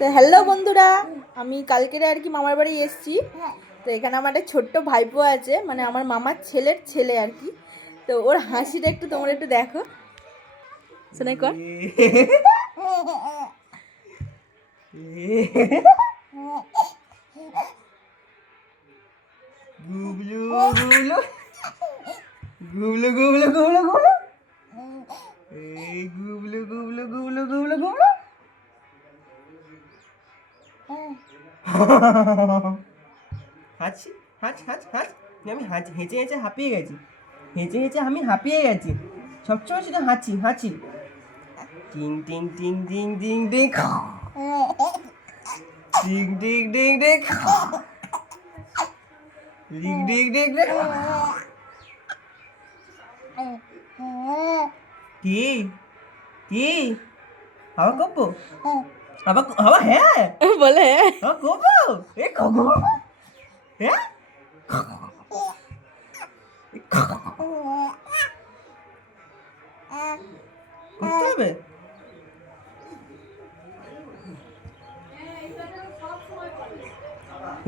তো হ্যালো বন্ধুরা, আমি কালকেরে আর কি মামার বাড়ি এসেছি। তো এখানে আমার একটা ছোট্ট ভাইপো আছে, মানে আমার মামার ছেলের ছেলে আর কি। তো ওর হাসিটা একটু তোমরা একটু দেখো, শোনাই কর। গুবলু গুবলু গুবলু গুবলু গুবলু গুবলু এই গুবলু গুবলু গুবলু গুবলু গুবলু হাঁচি হাঁচ হাঁচ হাঁচ আমি হেঁচে হেঁচে হাঁপিয়ে গেছি, হেঁচে হেঁচে আমি হাঁপিয়ে গেছি। সবসময় শুধু হাঁচি হাঁচি। টিং টিং টিং টিং টিং টিং টিং টিং টিং টিং টিং টিং টিং টিং। কি কি আবার করবো? আবার হ্যাঁ বলে আবার করবো? এ করবো হ্যাঁ করতে হবে।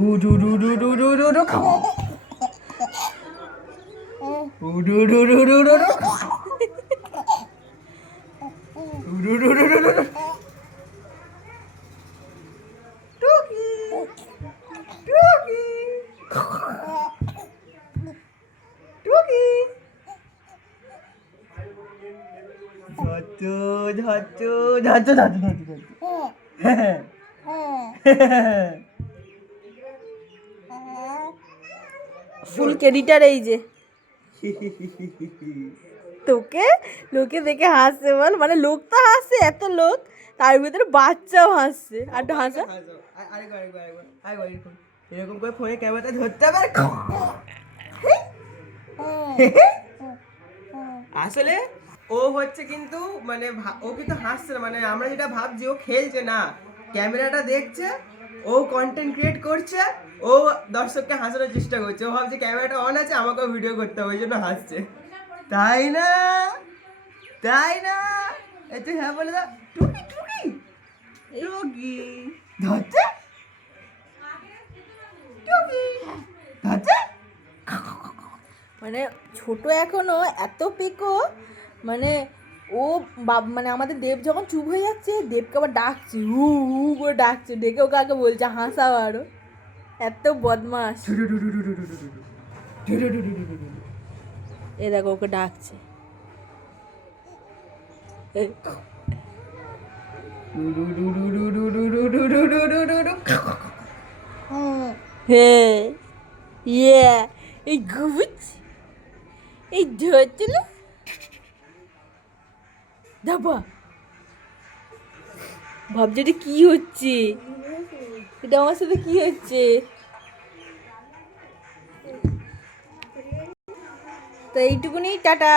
উডু ডু ডু ডু ডু ডু ডু উডু ডু ডু ডু ডু ডু উডু ডু ডু ডু ডু ডু। টুকি টুকি টুকি ধরছো ধরছো ধরছো ধরছো ধরছো ফুল ক্রেডিটার এই যে তোকে লোকে দেখে হাসছে, বল মানে লোক তো হাসছে, এত লোক তার ভিতরে বাচ্চাও হাসছে। আর একটু হাসা। এরকম করে ফোনে ক্যামেরাটা ধরতে হবে। আসলে ও হচ্ছে কিন্তু মানে ও কিন্তু হাসছে না, মানে আমরা যেটা ভাবছি ও খেলছে না, ক্যামেরাটা দেখছে, ও কন্টেন্ট ক্রিয়েট করছে, ও দর্শককে হাসানোর চেষ্টা করছে। ও ভাবছে ক্যামেরাটা অন আছে, আমাকেও ভিডিও করতে হবে, ওই জন্য হাসছে। তাই না? তাই না? একটু হ্যাঁ বলে দাও। টুকি টুকি টুকি ধরছে টুকি ধরছে। মানে ছোট এখনো এত পেকো, মানে ও মানে আমাদের দেব যখন চুপ হয়ে যাচ্ছে, দেবকে আবার ডাকছে, হু হু করে ডাকছে, ডেকে ওকে আগে বলছে হাসাও আরো, এত বদমাস। এ দেখো ওকে ডাকছে। হ্যাঁ ইয়ে এই গুবুচ এই ধরছিল দাবা, ভাবছি এটা কি হচ্ছে, এটা আমার সাথে কি হচ্ছে। তো এইটুকুনি, টাটা।